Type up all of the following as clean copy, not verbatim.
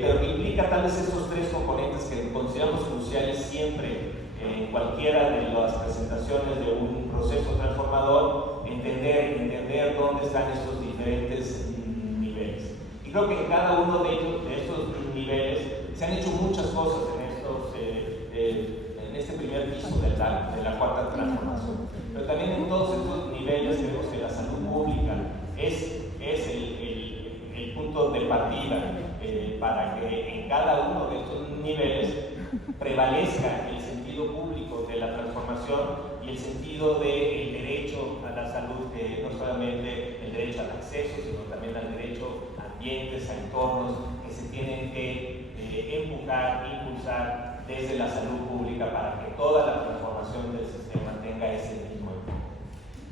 pero que implica tal vez estos tres componentes que consideramos cruciales siempre en cualquiera de las presentaciones de un proceso transformador, entender dónde están estos diferentes niveles. Y creo que en cada uno de estos niveles se han hecho muchas cosas en este primer piso de la cuarta transformación. Pero también en todos estos niveles vemos que la salud pública es el punto de partida para que en cada uno de estos niveles prevalezca el sentido público de la transformación y el sentido del derecho a la salud, que no solamente el derecho al acceso, sino también al derecho a ambientes, a entornos que se tienen que empujar, impulsar desde la salud pública para que toda la transformación del sistema tenga ese mismo enfoque.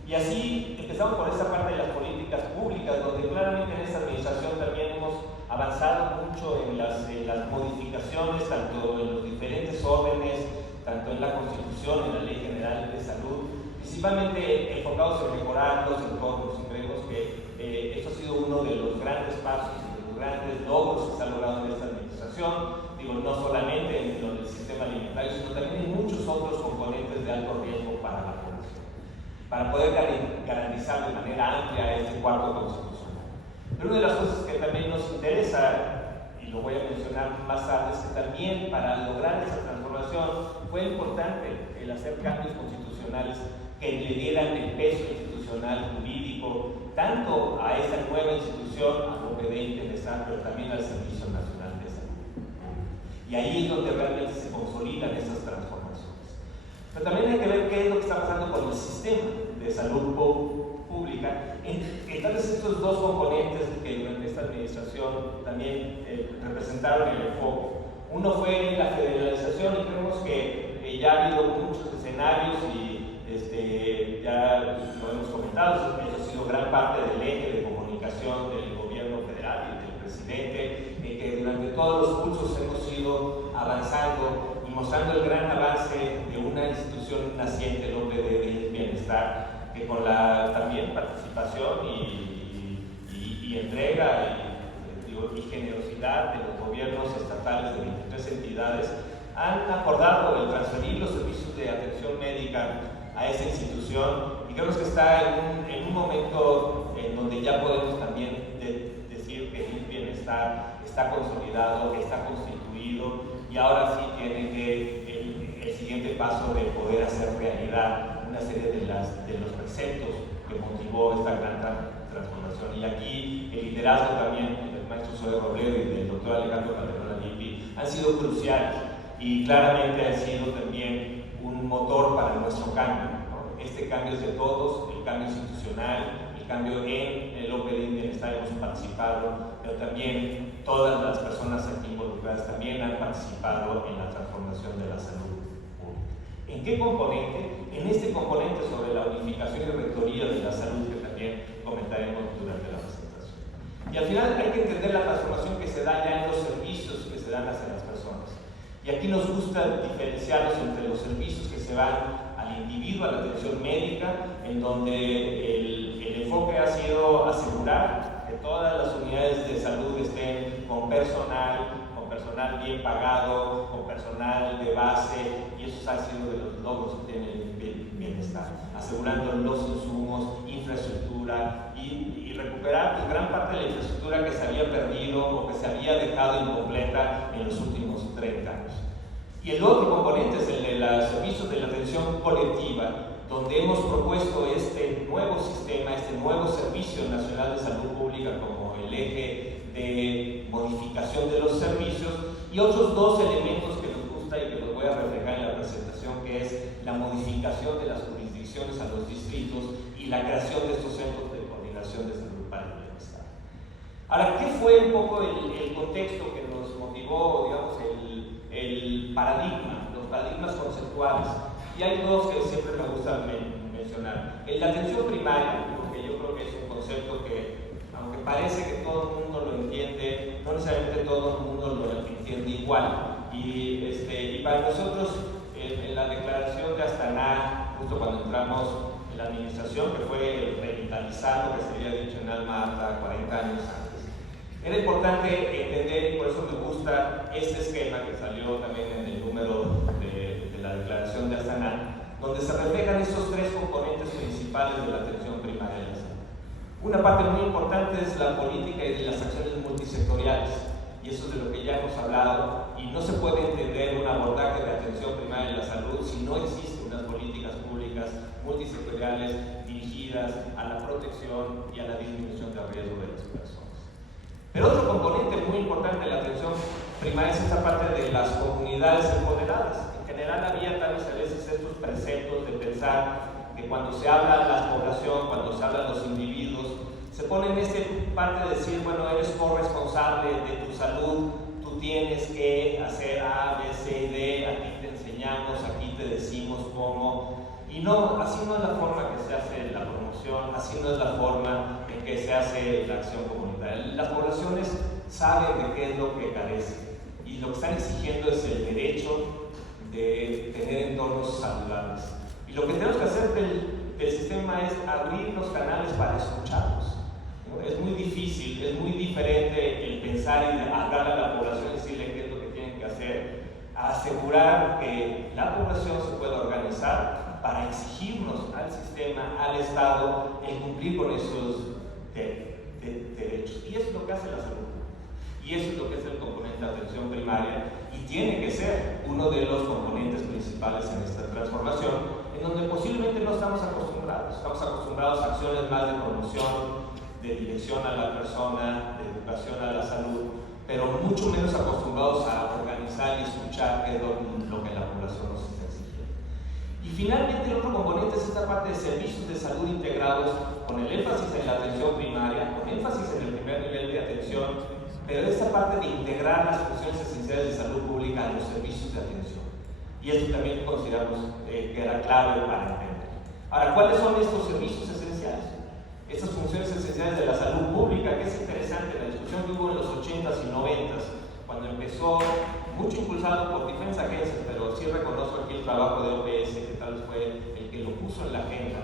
Y así empezamos por esa parte de las políticas públicas, donde claramente en esta administración también hemos avanzado mucho en las modificaciones, tanto en los diferentes órdenes, tanto en la Constitución, en la Ley General de Salud, principalmente enfocados en mejorar los entornos. Y creemos que esto ha sido uno de los grandes pasos y de los grandes logros que se ha logrado en esta administración. Digo, no solamente en lo del sistema alimentario, sino también en muchos otros componentes de alto riesgo para la población, para poder garantizar de manera amplia este cuarto constitucional. Pero una de las cosas que también nos interesa, y lo voy a mencionar más tarde, es que también para lograr esa transformación fue importante el hacer cambios constitucionales que le dieran el peso institucional, jurídico, tanto a esta nueva institución, a lo que debe interesar, pero también al Servicio Nacional de Salud. Y ahí es donde realmente se consolidan esas transformaciones. Pero también hay que ver qué es lo que está pasando con el sistema de salud pública. Entonces estos dos componentes que durante esta administración también representaron el enfoque. Uno fue la federalización, y creemos que ya ha habido muchos escenarios y ya lo hemos comentado, eso ha sido gran parte del eje de comunicación del gobierno federal y del presidente, que durante todos los cursos hemos ido avanzando y mostrando el gran avance de una institución naciente, el hombre de bienestar, que con la también participación y entrega y generosidad de los gobiernos estatales de 23 entidades han acordado el transferir los servicios de atención médica a esa institución, y creo que está en un momento en donde ya podemos también decir que el bienestar está consolidado, está constituido, y ahora sí tiene que el siguiente paso de poder hacer realidad una serie de los preceptos que motivó esta gran transformación. Y aquí el liderazgo también del maestro Zoe Robledo y del doctor Alejandro Calderón Lippi han sido cruciales, y claramente han sido también un motor para nuestro cambio, ¿no? Este cambio es de todos, el cambio institucional, el cambio en el OPD de bienestar hemos participado, pero también todas las personas aquí involucradas también han participado en la transformación de la salud pública. ¿En qué componente? En este componente sobre la unificación y rectoría de la salud, que también comentaremos durante la presentación. Y al final hay que entender la transformación que se da ya en los servicios que se dan hacia las personas. Y aquí nos gusta diferenciarlos entre los servicios que se van al individuo, a la atención médica, en donde el enfoque ha sido asegurar que todas las unidades de salud estén con personal bien pagado, con personal de base, y esos han sido de los logros que tiene el bienestar, asegurando los insumos, infraestructura y recuperar pues, gran parte de la infraestructura que se había perdido o que se había dejado incompleta en los últimos 30 años. Y el otro componente es el de los servicios de la atención colectiva, donde hemos propuesto este nuevo sistema, este nuevo Servicio Nacional de Salud Pública como el eje de modificación de los servicios, y otros dos elementos que nos gusta y que los voy a reflejar en la presentación, que es la modificación de las jurisdicciones a los distritos y la creación de estos centros de coordinación de salud para el bienestar. Ahora, ¿qué fue un poco el contexto que nos motivó, digamos, el paradigma, los paradigmas conceptuales? Y hay dos que siempre me gusta mencionar. El de atención primaria, porque yo creo que es un concepto que, aunque parece que todo el mundo lo entiende, no necesariamente todo el mundo lo entiende igual. Y para nosotros, en la declaración de Astana, justo cuando entramos en la administración, que fue revitalizar lo que se había dicho en Alma Ata 40 años antes, era importante entender, y por eso me este esquema que salió también en el número de la declaración de Astana, donde se reflejan estos tres componentes principales de la atención primaria de la salud. Una parte muy importante es la política y de las acciones multisectoriales, y eso es de lo que ya hemos hablado, y no se puede entender un abordaje de atención primaria de la salud si no existen unas políticas públicas multisectoriales dirigidas a la protección y a la disminución del riesgo de las personas. Pero otro componente muy importante de la atención primaria es esta parte de las comunidades empoderadas. En general había tal vez a veces estos preceptos de pensar que cuando se habla de la población, cuando se habla de los individuos, se pone en esta parte de decir, bueno, eres corresponsable de tu salud, tú tienes que hacer A, B, C y D, aquí te enseñamos, aquí te decimos cómo. Y no, así no es la forma que se hace la promoción, así no es la forma en que se hace la acción comunitaria. Las poblaciones saben de qué es lo que carece y lo que están exigiendo es el derecho de tener entornos saludables. Y lo que tenemos que hacer del sistema es abrir los canales para escucharlos, ¿no? Es muy difícil, es muy diferente el pensar y hablar a la población y decirle qué es lo que tienen que hacer, a asegurar que la población se pueda organizar para exigirnos al sistema, al Estado, el cumplir con esos derechos. Y eso es lo que hace la salud. Y eso es lo que es el componente de atención primaria y tiene que ser uno de los componentes principales en esta transformación, en donde posiblemente no estamos acostumbrados. Estamos acostumbrados a acciones más de promoción, de dirección a la persona, de educación a la salud, pero mucho menos acostumbrados a organizar y escuchar qué es lo que la población nos está exigiendo. Y finalmente el otro componente es esta parte de servicios de salud integrados, con el énfasis en la atención primaria, con énfasis en el primer nivel de atención, pero esta parte de integrar las funciones esenciales de salud pública a los servicios de atención. Y esto también consideramos que era clave para entender. Ahora, ¿cuáles son estos servicios esenciales? Estas funciones esenciales de la salud pública, que es interesante, la discusión que hubo en los 80s y 90s, cuando empezó, mucho impulsado por diferentes agencias, pero sí reconozco aquí el trabajo de OPS, que tal vez fue el que lo puso en la agenda.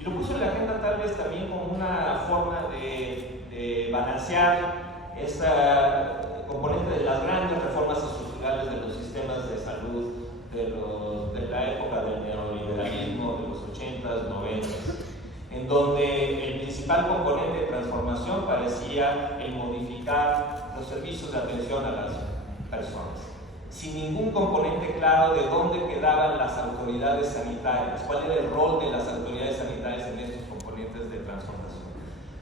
Y lo puso en la agenda tal vez también como una forma de balancear esta componente de las grandes reformas estructurales de los sistemas de salud de la época del neoliberalismo, de los 80s, 90s, en donde el principal componente de transformación parecía el modificar los servicios de atención a las personas, sin ningún componente claro de dónde quedaban las autoridades sanitarias, cuál era el rol de las autoridades sanitarias en estos componentes de transformación,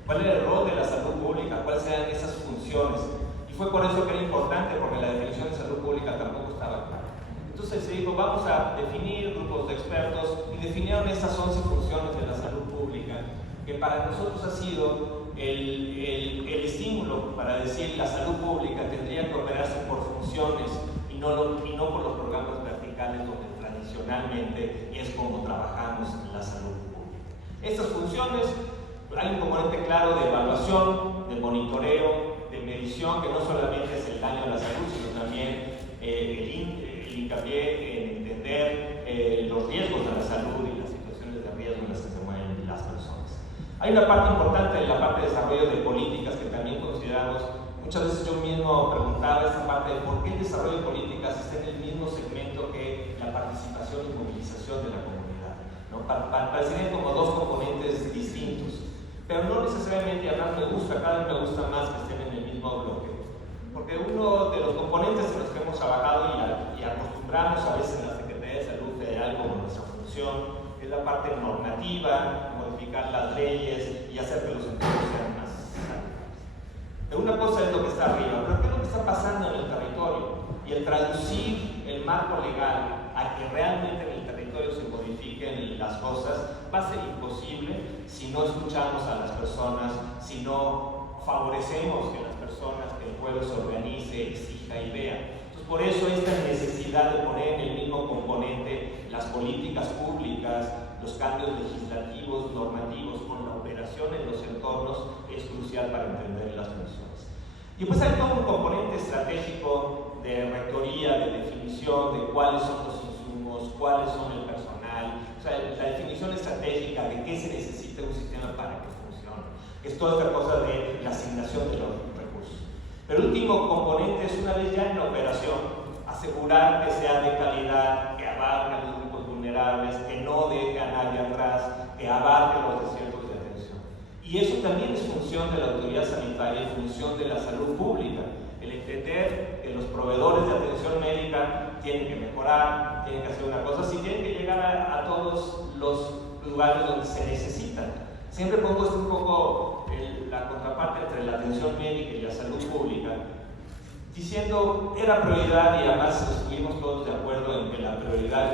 cuál era el rol de la salud pública, cuáles eran esas funciones. Y fue por eso que era importante, porque la definición de salud pública tampoco estaba clara. Entonces se dijo, vamos a definir grupos de expertos y definieron estas 11 funciones de la salud pública, que para nosotros ha sido el estímulo para decir la salud pública tendría que operarse por funciones y no por los programas verticales donde tradicionalmente es como trabajamos la salud pública. Estas funciones, hay un componente claro de evaluación, de monitoreo, de medición, que no solamente es el daño a la salud, sino también el hincapié en entender los riesgos de la salud y las situaciones de riesgo en las que se mueven las personas. Hay una parte importante en la parte de desarrollo de políticas que también consideramos. Muchas veces yo mismo preguntaba esta parte de por qué el desarrollo de políticas está en el mismo segmento que la participación y movilización de la comunidad, ¿no? Parecen como dos componentes distintos, pero no necesariamente, además cada vez me gusta más que estén en el mismo bloque. Porque uno de los componentes en los que hemos trabajado y acostumbramos a veces en la Secretaría de Salud Federal como nuestra función es la parte normativa, modificar las leyes y hacer que los entornos sean más saludables. Pero una cosa es lo que está arriba, pero ¿qué es lo que está pasando en el territorio? Y el traducir el marco legal a que realmente en el territorio se modifiquen las cosas va a ser imposible si no escuchamos a las personas, si no favorecemos que las personas, que el pueblo se organice, exija y vea. Entonces, por eso esta necesidad de poner en el mismo componente las políticas públicas, los cambios legislativos, normativos, con la operación en los entornos, es crucial para entender las funciones. Y pues hay todo un componente estratégico de rectoría, de definición de cuáles son los insumos, cuáles son el personal, o sea, la definición estratégica de qué se necesita un sistema para que funcione. Es toda esta cosa de la asignación de los recursos. Pero el último componente es, una vez ya en la operación, asegurar que sea de calidad, que abarque a los grupos vulnerables, que no deje a nadie atrás, que abarque los desiertos de atención. Y eso también es función de la autoridad sanitaria y función de la salud pública. El entender que los proveedores de atención médica tienen que mejorar, tienen que hacer una cosa, si tienen que llegar a todos los lugares donde se necesitan. Siempre pongo esto un poco la contraparte entre la atención médica y la salud pública, diciendo era prioridad, y además estuvimos todos de acuerdo en que la prioridad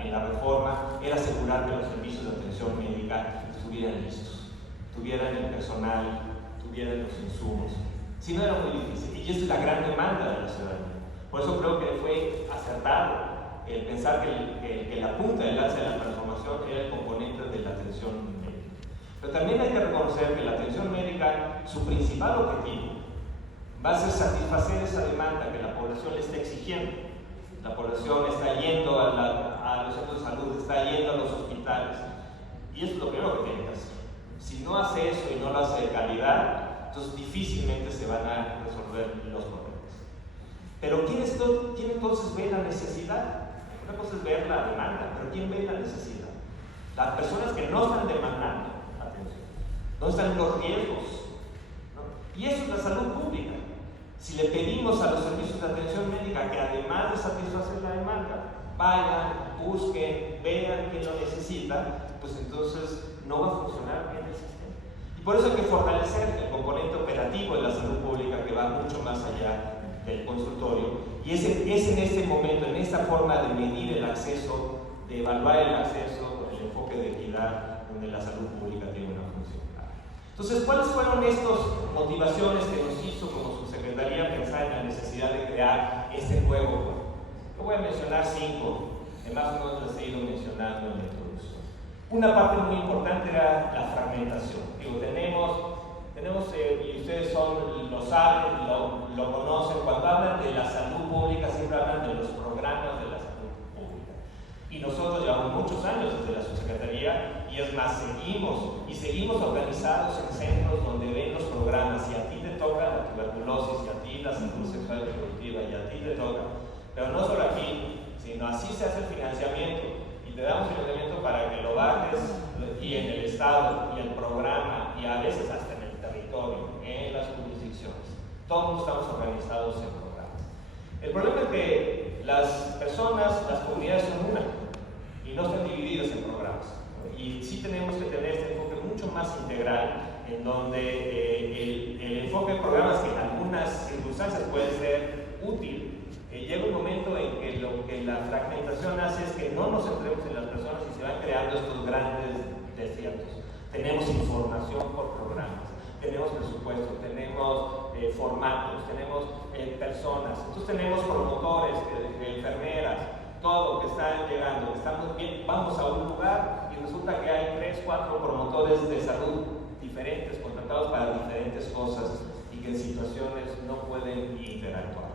en la reforma era asegurar que los servicios de atención médica estuvieran listos, tuvieran el personal, tuvieran los insumos. Si no, era muy difícil, y esa es la gran demanda de la ciudadanía. Por eso creo que fue acertado el pensar que la punta del lanza de la transformación era el componente de la atención médica. Pero también hay que reconocer que la atención médica, su principal objetivo va a ser satisfacer esa demanda que la población le está exigiendo. La población está yendo a los centros de salud, está yendo a los hospitales, y eso es lo primero que tiene que hacer. Si no hace eso y no lo hace de calidad, entonces difícilmente se van a resolver los problemas. Pero ¿quién entonces ve la necesidad? Una cosa es ver la demanda, pero ¿quién ve la necesidad? Las personas que no están demandando atención. ¿Dónde están los riesgos? ¿No? Y eso es la salud pública. Si le pedimos a los servicios de atención médica que, además de satisfacer la demanda, vayan, busquen, vean quién lo necesita, pues entonces no va a funcionar bien el sistema. Y por eso hay que fortalecer el componente operativo de la salud pública, que va mucho más allá del consultorio, y es en este momento, en esta forma de medir el acceso, de evaluar el acceso, el enfoque de equidad, donde la salud pública tiene una función clave. Entonces, ¿cuáles fueron estas motivaciones que nos hizo como subsecretaría pensar en la necesidad de crear este nuevo cuerpo? Yo voy a mencionar 5, además no las he ido mencionando en la introducción. Una parte muy importante era la fragmentación. Digo, tenemos y ustedes lo saben, lo conocen, cuando hablan de la salud pública siempre hablan de los programas de la salud pública. Y nosotros llevamos muchos años desde la subsecretaría, y es más, seguimos organizados en centros donde ven los programas, y a ti te toca la tuberculosis, y a ti la salud sexual y reproductiva, y a ti te toca. Pero no solo aquí, sino así se hace el financiamiento, y te damos financiamiento para que lo bajes, y en el estado, y el programa, y a veces hasta en el territorio, en las jurisdicciones. Todos estamos organizados en programas. El problema es que las personas, las comunidades son una, y no están divididas en programas. Y sí tenemos que tener este enfoque mucho más integral, en donde el enfoque de programas, que en algunas circunstancias puede ser útil, llega un momento en que lo que la fragmentación hace es que no nos centremos en las personas y se van creando estos grandes desiertos. Tenemos información por programas, tenemos presupuesto, tenemos formatos, tenemos personas, entonces tenemos promotores, enfermeras, todo que está llegando, estamos bien, vamos a un lugar y resulta que hay 3, 4 promotores de salud diferentes, contratados para diferentes cosas, y que en situaciones no pueden interactuar.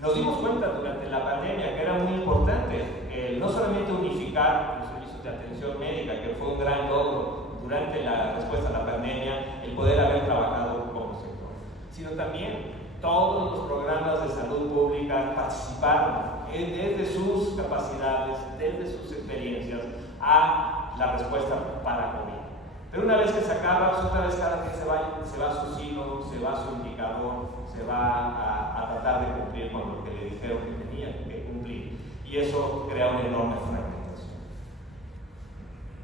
Nos dimos cuenta durante la pandemia que era muy importante no solamente unificar los servicios de atención médica, que fue un gran logro durante la respuesta a la pandemia, el poder haber trabajado como sector, sino también todos los programas de salud pública participaron desde sus capacidades, desde sus experiencias, a la respuesta para COVID. Pero una vez que se acaba, pues otra vez cada quien se va a su silo, se va a su indicador, se va a tratar de cumplir con lo que le dijeron que tenía que cumplir. Y eso crea una enorme fragmentación.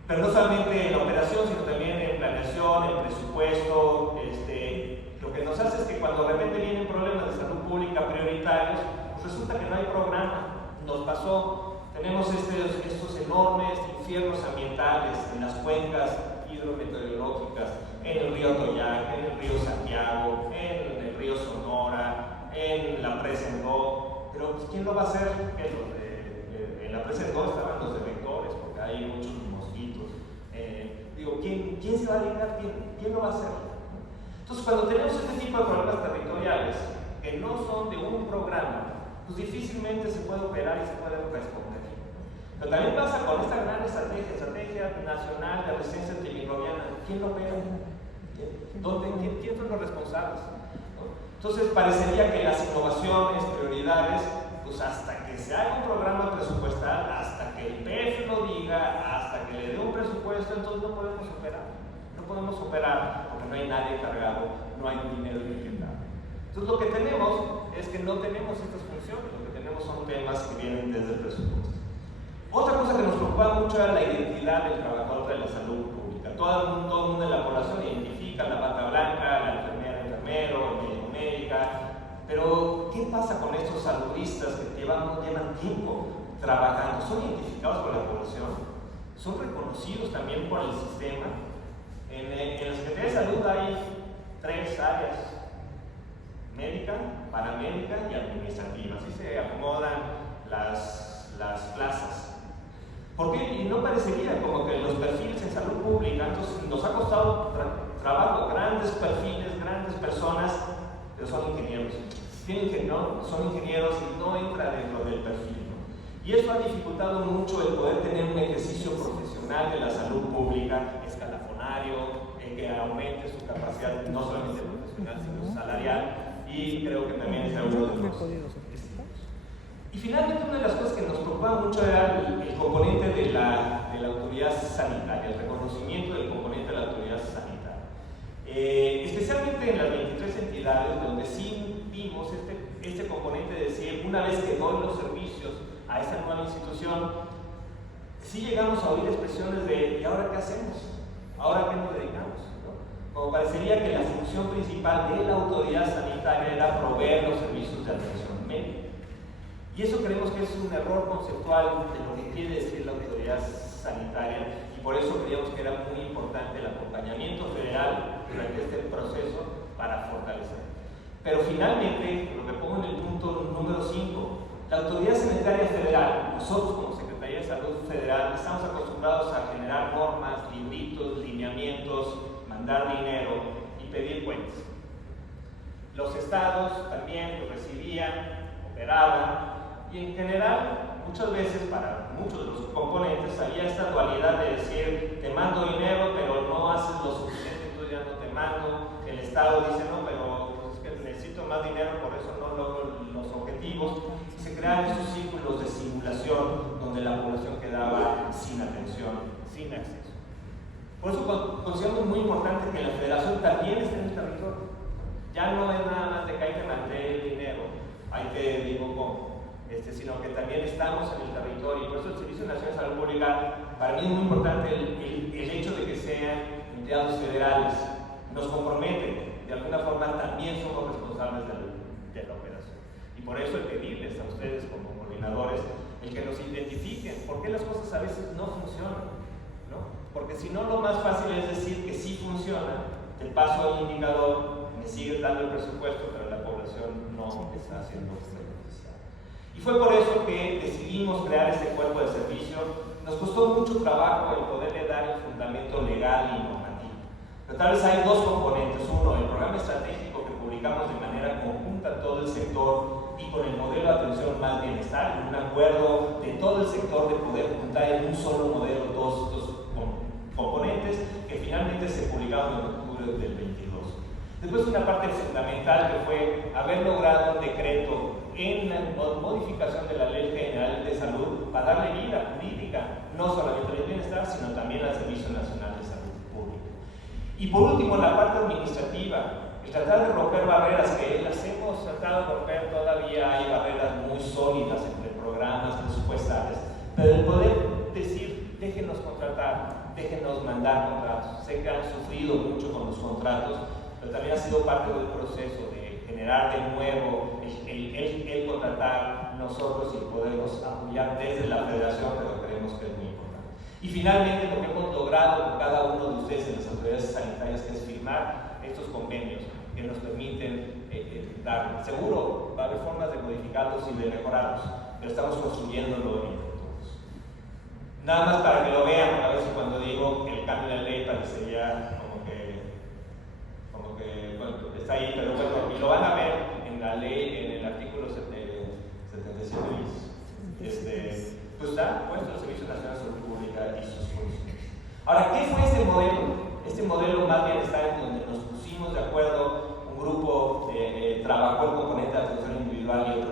Pero no solamente en la operación, sino también en planeación, en presupuesto. Lo que nos hace es que cuando de repente vienen problemas de salud pública prioritarios, pues resulta que no hay programa. Nos pasó, tenemos estos enormes infiernos ambientales en las cuencas hidrometeorológicas, en el río Toyac, en el río Santiago, en el río Sonora, en la presa Engo. Pero pues, ¿quién lo va a hacer? En la presa Engo estaban los defectores, porque hay muchos mosquitos. ¿Quién se va a dedicar? ¿Quién lo va a hacer? Entonces, cuando tenemos este tipo de problemas territoriales que no son de un programa, pues difícilmente se puede operar y se puede responder. Pero también pasa con esta gran estrategia nacional de resistencia antimicrobiana. ¿Quién lo opera? ¿Quién son los responsables? Entonces parecería que las innovaciones, prioridades, pues hasta que se haga un programa presupuestal, hasta que el PEF lo diga, hasta que le dé un presupuesto, entonces no podemos operar. No podemos operar porque no hay nadie cargado, no hay dinero inyectado. Entonces lo que tenemos es que no tenemos estas funciones, lo que tenemos son temas que vienen desde el presupuesto. Otra cosa que nos preocupa mucho era la identidad del trabajador de la salud pública. Todo el mundo en la población identifica la bata blanca, la enfermera, el enfermero, el médico, médica. Pero, ¿qué pasa con estos saludistas que llevan tiempo trabajando? ¿Son identificados por la población? ¿Son reconocidos también por el sistema? En la Secretaría de Salud hay 3 áreas: médica, paramédica y administrativa. Así se acomodan las plazas. ¿Por qué? Y no parecería como que los perfiles en salud pública, entonces nos ha costado trabajo, grandes perfiles, grandes personas, pero son ingenieros. Son ingenieros y no entra dentro del perfil, ¿no? Y eso ha dificultado mucho el poder tener un ejercicio profesional de la salud pública, escalafonario, que aumente su capacidad no solamente profesional, sino salarial, y creo que también es uno de los estilos. Y finalmente una de las cosas que nos preocupaba mucho era el componente de la autoridad sanitaria, el reconocimiento del componente de la autoridad sanitaria. Especialmente en las 23 entidades donde sí vimos este componente de decir, una vez que doy los servicios a esta nueva institución, sí llegamos a oír expresiones de ¿y ahora qué hacemos? ¿Ahora qué nos dedicamos? ¿No? Como parecería que la función principal de la autoridad sanitaria era proveer los servicios de atención médica. Y eso creemos que es un error conceptual de lo que quiere decir la autoridad sanitaria, y por eso creíamos que era muy importante el acompañamiento federal durante este proceso para fortalecer. Pero finalmente, lo que pongo en el punto número 5, la autoridad sanitaria federal, nosotros como Secretaría de Salud Federal, estamos acostumbrados a generar normas, libritos, lineamientos, mandar dinero y pedir cuentas. Los estados también lo recibían, operaban, y en general, muchas veces para muchos de los componentes había esta dualidad de decir, te mando dinero, pero no haces lo suficiente, entonces ya no te mando. El Estado dice, no, pero pues, es que necesito más dinero, por eso no logro los objetivos. Y se crean esos círculos de simulación donde la población quedaba sin atención, sin acceso. Por eso consideramos muy importante que la federación también esté en el territorio. Ya no es nada más de que hay que mandar el dinero, hay que digo cómo. Sino que también estamos en el territorio, y por eso el Servicio Nacional de Salud Pública, para mí es muy importante el hecho de que sean empleados federales, nos comprometen, de alguna forma también somos responsables de la operación. Y por eso el pedirles a ustedes como coordinadores, el que nos identifiquen, por qué las cosas a veces no funcionan, ¿no? Porque si no, lo más fácil es decir que sí funciona, te paso el indicador, me sigues dando el presupuesto, pero la población no está haciendo esto. Y fue por eso que decidimos crear este cuerpo de servicio. Nos costó mucho trabajo el poderle dar el fundamento legal y normativo. Pero tal vez hay 2 componentes. Uno, el programa estratégico que publicamos de manera conjunta todo el sector y con el modelo de atención más bienestar, un acuerdo de todo el sector de poder juntar en un solo modelo todos estos componentes que finalmente se publicaron en octubre del 22. Después una parte fundamental que fue haber logrado un decreto en la modificación de la Ley General de Salud para darle vida jurídica, no solamente al bienestar, sino también al Servicio Nacional de Salud Pública. Y por último, la parte administrativa, el tratar de romper barreras, que las hemos tratado de romper, todavía hay barreras muy sólidas entre programas presupuestales, pero el poder decir, déjenos contratar, déjenos mandar contratos. Sé que han sufrido mucho con los contratos, pero también ha sido parte del proceso de generar de nuevo el contratar nosotros y podernos apoyar desde la federación, pero creemos que es muy importante. Y finalmente lo que hemos logrado con cada uno de ustedes en las autoridades sanitarias, que es firmar estos convenios que nos permiten dar. Seguro va a haber formas de modificarlos y de mejorarlos, pero estamos construyéndolo entre todos. Nada más para que lo vean, a veces cuando digo el cambio de la ley parecería como que bueno, está ahí, pero bueno, y lo van a ver en la ley, en el artículo 77 bis. Pues está puesto el Servicio Nacional de Salud Pública y sus funciones. Ahora, ¿qué fue este modelo? Este modelo más bien está en donde nos pusimos de acuerdo un grupo de trabajo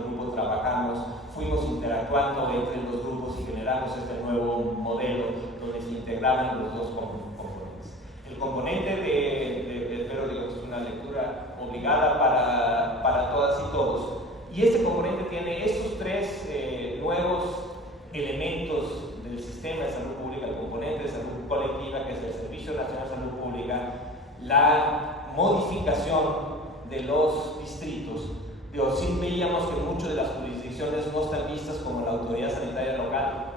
grupo trabajamos, fuimos interactuando entre los grupos y generamos este nuevo modelo donde se integraban los dos componentes. El componente pero digo, es una lectura obligada para todas y todos. Y este componente tiene estos tres nuevos elementos del sistema de salud pública: el componente de salud colectiva, que es el Servicio Nacional de Salud Pública, la modificación de los distritos. Sí veíamos que muchas de las jurisdicciones no están vistas como la autoridad sanitaria local.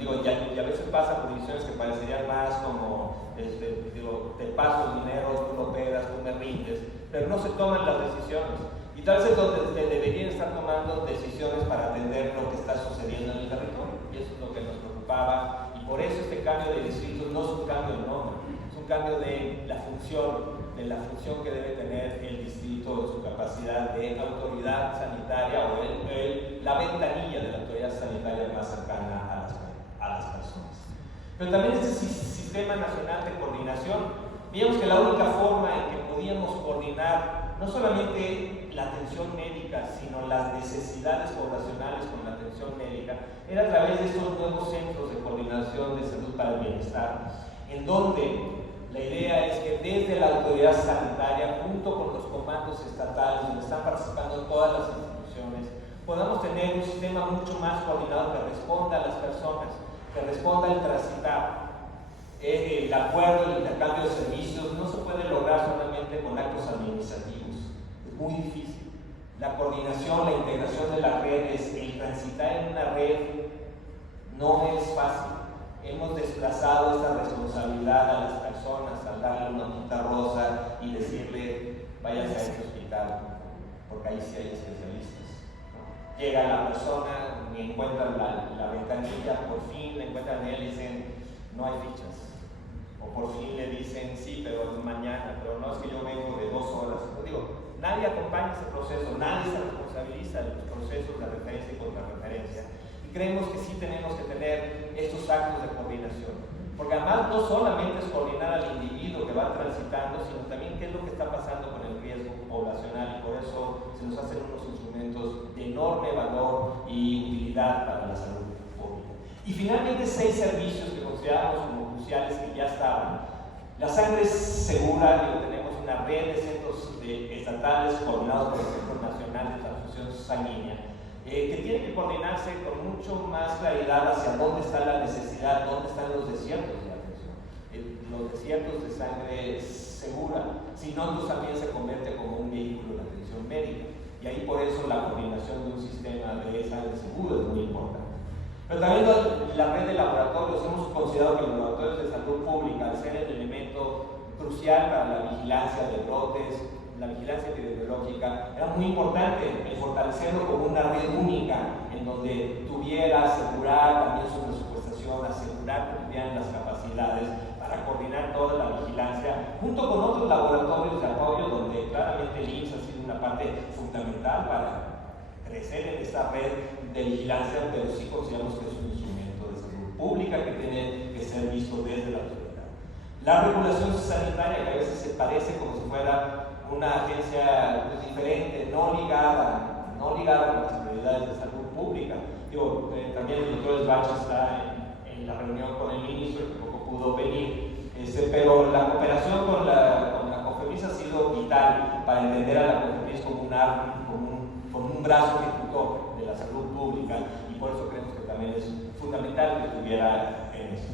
Y a veces pasa jurisdicciones que parecerían más como, te paso el dinero, tú lo operas, tú me rindes, pero no se toman las decisiones. Y tal vez es donde deberían estar tomando decisiones para atender lo que está sucediendo en el territorio. Y eso es lo que nos preocupaba. Y por eso este cambio de distritos no es un cambio de nombre, es un cambio de la función que debe tener el distrito, su capacidad de autoridad sanitaria o la ventanilla de la autoridad sanitaria más cercana a las personas. Pero también este sistema nacional de coordinación, veíamos que la única forma en que podíamos coordinar no solamente la atención médica, sino las necesidades poblacionales con la atención médica, era a través de estos nuevos centros de coordinación de salud para el bienestar, en donde la idea es que desde la autoridad sanitaria, junto con los comandos estatales, donde están participando todas las instituciones, podamos tener un sistema mucho más coordinado que responda a las personas, que responda al transitar. El acuerdo, el intercambio de servicios no se puede lograr solamente con actos administrativos, es muy difícil. La coordinación, la integración de las redes, el transitar en una red no es fácil. Hemos desplazado esta responsabilidad a las personas al darle una notita rosa y decirle, váyase a este hospital, porque ahí sí hay especialistas. Llega la persona y encuentran la ventanilla, por fin la encuentran en él y dicen, no hay fichas. O por fin le dicen, sí, pero mañana, pero no es que yo vengo de 2 horas. Nadie acompaña ese proceso, nadie se responsabiliza de los procesos de referencia y contrarreferencia. Creemos que sí tenemos que tener estos actos de coordinación, porque además no solamente es coordinar al individuo que va transitando, sino también qué es lo que está pasando con el riesgo poblacional, y por eso se nos hacen unos instrumentos de enorme valor y utilidad para la salud pública. Y finalmente 6 servicios que consideramos como cruciales que ya estaban. La sangre es segura, tenemos una red de centros estatales coordinados por el Centro Nacional de Transfusión Sanguínea, que tiene que coordinarse con mucho más claridad hacia dónde está la necesidad, dónde están los desiertos de atención, los desiertos de sangre segura. Si no, entonces también se convierte como un vehículo de atención médica, y ahí por eso la coordinación de un sistema de sangre seguro es muy importante. Pero también la red de laboratorios, hemos considerado que los laboratorios de salud pública, al ser el elemento crucial para la vigilancia de brotes, la vigilancia epidemiológica, era muy importante el fortalecerlo como una red única en donde tuviera, asegurar también su presupuestación, asegurar que tuvieran las capacidades para coordinar toda la vigilancia, junto con otros laboratorios de apoyo donde claramente el IMSS ha sido una parte fundamental para crecer en esta red de vigilancia, pero sí consideramos que es un instrumento de salud pública que tiene que ser visto desde la autoridad. La regulación sanitaria, que a veces se parece como si fuera una agencia diferente, no ligada con las prioridades de salud pública. También el doctor Esbacho está en la reunión con el ministro, que poco pudo venir, pero la cooperación con la COFEPRIS ha sido vital para entender a la COFEPRIS como un brazo ejecutor de la salud pública, y por eso creemos que también es fundamental que estuviera en eso.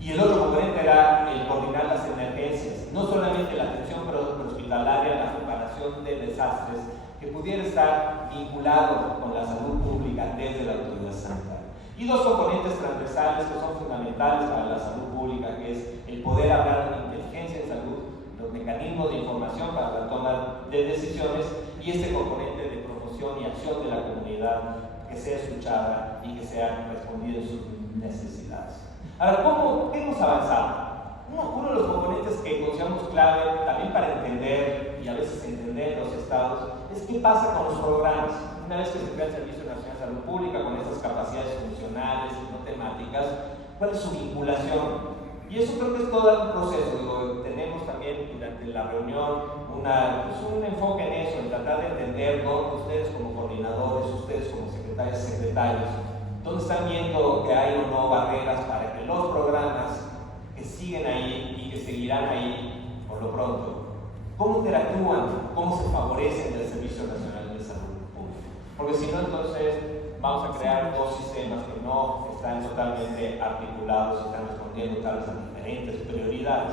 Y el otro componente era el coordinar las emergencias, no solamente la atención hospitalaria, la preparación de desastres, que pudiera estar vinculado con la salud pública desde la autoridad sanitaria. Y 2 componentes transversales que son fundamentales para la salud pública, que es el poder hablar de inteligencia en salud, los mecanismos de información para la toma de decisiones, y este componente de promoción y acción de la comunidad, que sea escuchada y que sea respondida en sus necesidades. Ahora, ¿qué hemos avanzado? Uno de los componentes que consideramos clave también para entender y a veces entender los estados es qué pasa con los programas. Una vez que se crea el Servicio Nacional de Salud Pública con estas capacidades funcionales y no temáticas, ¿cuál es su vinculación? Y Y eso creo que es todo un proceso. Digo, tenemos también durante la reunión un enfoque en eso, en tratar de entender dónde ustedes como coordinadores, ustedes como secretarios y secretarios, dónde están viendo que hay o no barreras para que los programas que siguen ahí y que seguirán ahí por lo pronto, cómo interactúan, cómo se favorecen del Servicio Nacional de Salud Pública. Porque si no, entonces vamos a crear dos sistemas que no están totalmente articulados y están respondiendo tal vez a diferentes prioridades.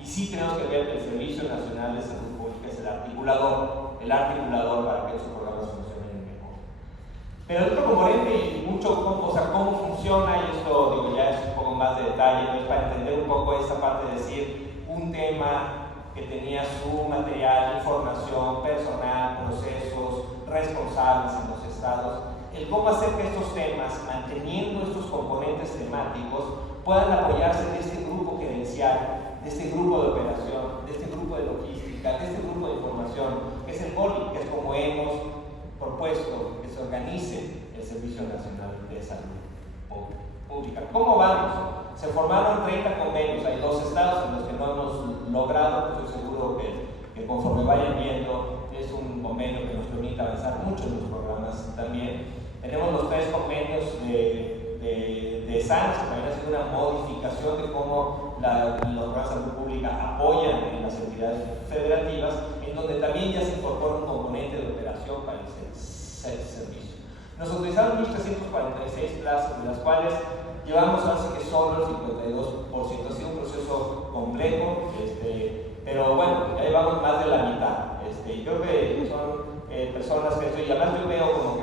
Y sí tenemos que ver que el Servicio Nacional de Salud Pública es el articulador para que esos programas funcionen mejor. Pero el otro componente, y mucho, o sea, cómo funciona, y esto digo, ya es un poco más de detalle, ¿no? Es para entender un poco esta parte de decir un tema que tenía su material, información, personal, procesos, responsables en los estados, el cómo hacer que estos temas, manteniendo estos componentes temáticos, puedan apoyarse de este grupo gerencial, de este grupo de operación, de este grupo de logística, de este grupo de información, que es el BOLI, que es como hemos propuesto que se organice el Servicio Nacional de Salud Pública. ¿Cómo vamos? Se formaron 30 convenios, hay 2 estados en los que no hemos logrado, pero estoy seguro que conforme vayan viendo, es un convenio que nos permite avanzar mucho en los programas también. Tenemos los 3 convenios de SANS, que también ha sido una modificación de cómo los programas de salud pública apoyan en las entidades federativas, en donde también ya se incorpora un componente de operación para el servicio. Nos autorizaron 1.346 plazas, de las cuales llevamos así que solo el 52%. Ha sido un proceso complejo, pero bueno, ya llevamos más de la mitad. Y creo que son personas que y además yo veo como que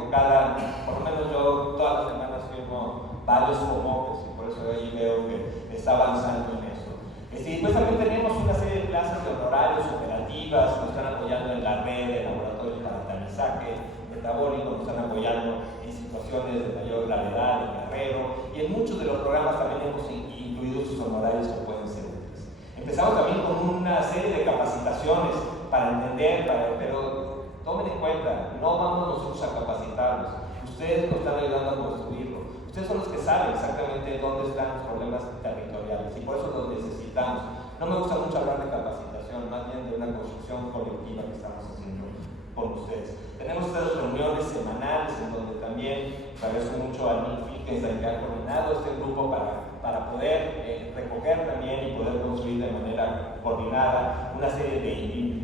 por lo menos yo todas las semanas firmo varios convoques, y por eso ahí veo que está avanzando en eso. Y pues también tenemos una serie de plazas de honorarios operativas que nos están apoyando en la red de laboratorios para tamizaje metabólico, nos están apoyando en situaciones de mayor gravedad, en Guerrero, y en muchos de los programas también hemos incluido sus honorarios que pueden ser útiles. Empezamos también con una serie de capacitaciones para entender, pero tomen en cuenta, no vamos nosotros a capacitarlos, ustedes nos están ayudando a construirlo, ustedes son los que saben exactamente dónde están los problemas territoriales y por eso los necesitamos. No me gusta mucho hablar de capacitación, más bien de una construcción colectiva que estamos haciendo con ustedes. Tenemos estas reuniones semanales en donde también agradezco mucho a Nick Filkenstein que ha coordinado este grupo para poder recoger también y poder construir de manera coordinada una serie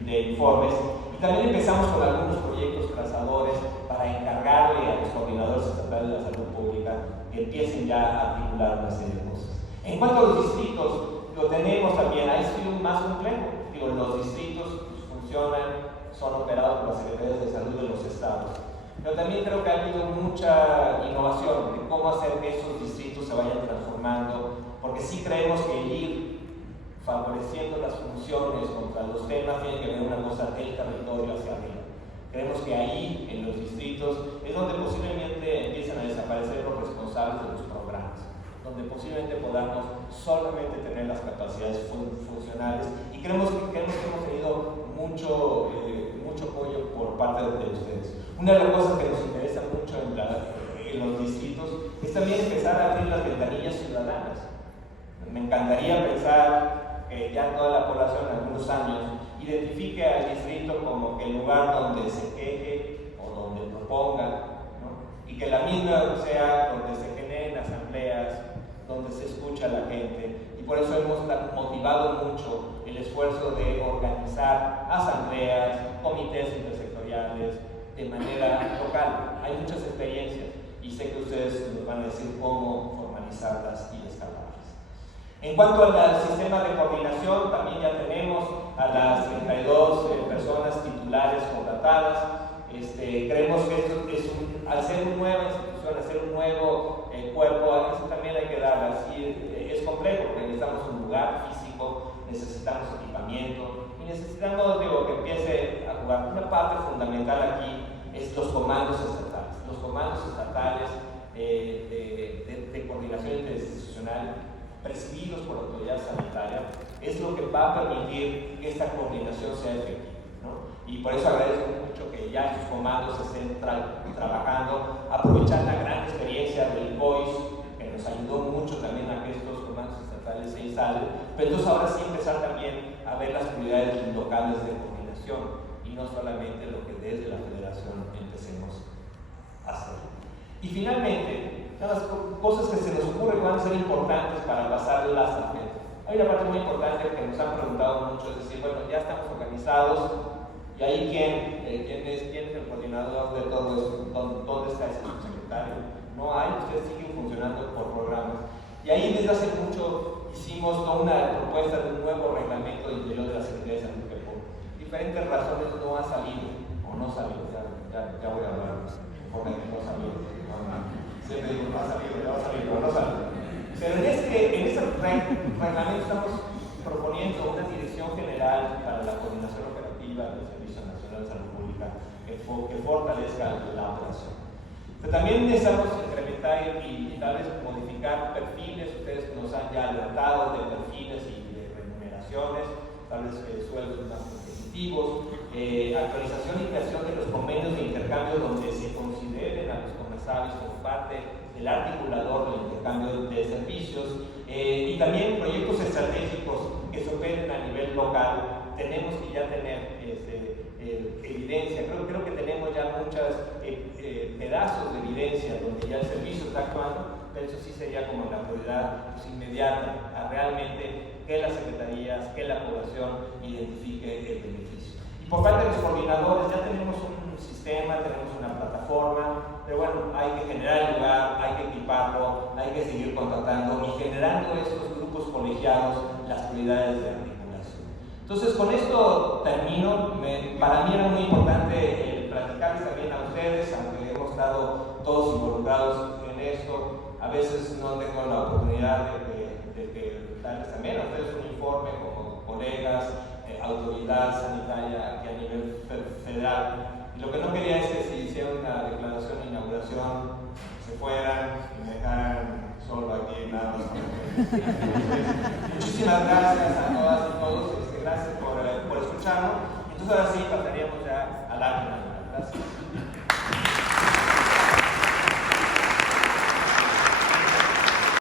de informes. Y también empezamos con algunos proyectos trazadores para encargarle a los coordinadores estatales de la salud pública que empiecen ya a articular una serie de cosas. En cuanto a los distritos, lo tenemos también, ahí es más complejo. Los distritos funcionan, son operados por las secretarías de salud de los estados. Pero también creo que ha habido mucha innovación de cómo hacer que esos distritos se vayan transformando, porque sí creemos que ir favoreciendo las funciones contra los temas tiene que ver una cosa del territorio hacia arriba. Creemos que ahí, en los distritos, es donde posiblemente empiezan a desaparecer los responsables de los programas, donde posiblemente podamos solamente tener las capacidades funcionales, y creemos que hemos tenido mucho apoyo por parte de ustedes. Una de las cosas que nos interesa mucho en los distritos es también empezar a abrir las ventanillas ciudadanas. Me encantaría pensar que ya toda la población en algunos años identifique al distrito como que el lugar donde se queje o donde proponga, ¿no? Y que la misma sea donde se generen asambleas, donde se escucha a la gente. Y por eso hemos motivado mucho el esfuerzo de organizar asambleas, comités intersectoriales de manera local. Hay muchas experiencias y sé que ustedes nos van a decir cómo formalizarlas y escalarlas. En cuanto al sistema de coordinación, también ya tenemos a las 32 personas titulares contratadas. Creemos que esto al ser una nueva institución, al ser un nuevo cuerpo, a eso también hay que dar así. Es complejo porque necesitamos un lugar físico, necesitamos equipamiento y necesitamos que empiece a jugar. Una parte fundamental aquí es los comandos estatales. Los comandos estatales de coordinación interinstitucional presididos por la autoridad sanitaria es lo que va a permitir que esta coordinación sea efectiva, ¿no? Y por eso agradezco mucho que ya estos comandos estén trabajando, aprovechar la gran experiencia del COIS, que nos ayudó mucho también a que estos comandos estatales se transversales, pero entonces ahora sí empezar también a ver las prioridades locales de coordinación y no solamente lo que desde la federación empecemos a hacer. Y finalmente, las cosas que se nos ocurren van a ser importantes para pasar la estafeta. Hay una parte muy importante que nos han preguntado mucho, es decir, bueno, ya estamos organizados, ¿y ahí quién es el coordinador de todo esto? ¿Dónde está ese subsecretario? No hay, ustedes siguen funcionando por programas. Y ahí desde hace mucho hicimos toda una propuesta de un nuevo reglamento de interior de la Secretaría de Salud que por diferentes razones no ha salido, o no salido, ya voy a hablar, porque no ha salido. Siempre digo, no ha salido, ya va a salir, pero no salió. Pero en este reglamento estamos proponiendo una dirección general para la coordinación operativa del Servicio Nacional de Salud Pública que fortalezca la operación. Pero también necesitamos incrementar y tal vez modificar perfiles. Ustedes nos han ya alertado de perfiles y de remuneraciones, tal vez sueldos más competitivos, actualización y creación de los convenios de intercambio donde se consideren a los comerciales como parte del articulador del intercambio de servicios, y también proyectos estratégicos que se operen a nivel local. Tenemos que ya tener evidencia, creo que tenemos ya muchos pedazos de evidencia donde ya el servicio está actuando, pero eso sí sería como la prioridad inmediata, a realmente que las secretarías, que la población identifique el beneficio. Y por parte de los coordinadores ya tenemos un sistema, tenemos una plataforma, pero bueno, hay que generar el lugar, hay que equiparlo, hay que seguir contratando y generando estos grupos colegiados las prioridades de articulación. Entonces, con esto termino. Para mí era muy importante platicarles también a ustedes, aunque hemos estado todos involucrados en esto. A veces no tengo la oportunidad de darles también a ustedes un informe como colegas, autoridad sanitaria aquí a nivel federal. Y lo que no quería es que si hicieran una declaración de inauguración, se fueran y me dejaran solo aquí nada más. Muchísimas gracias a todas y todos. Gracias por escucharnos. Entonces ahora sí pasaríamos ya al acto.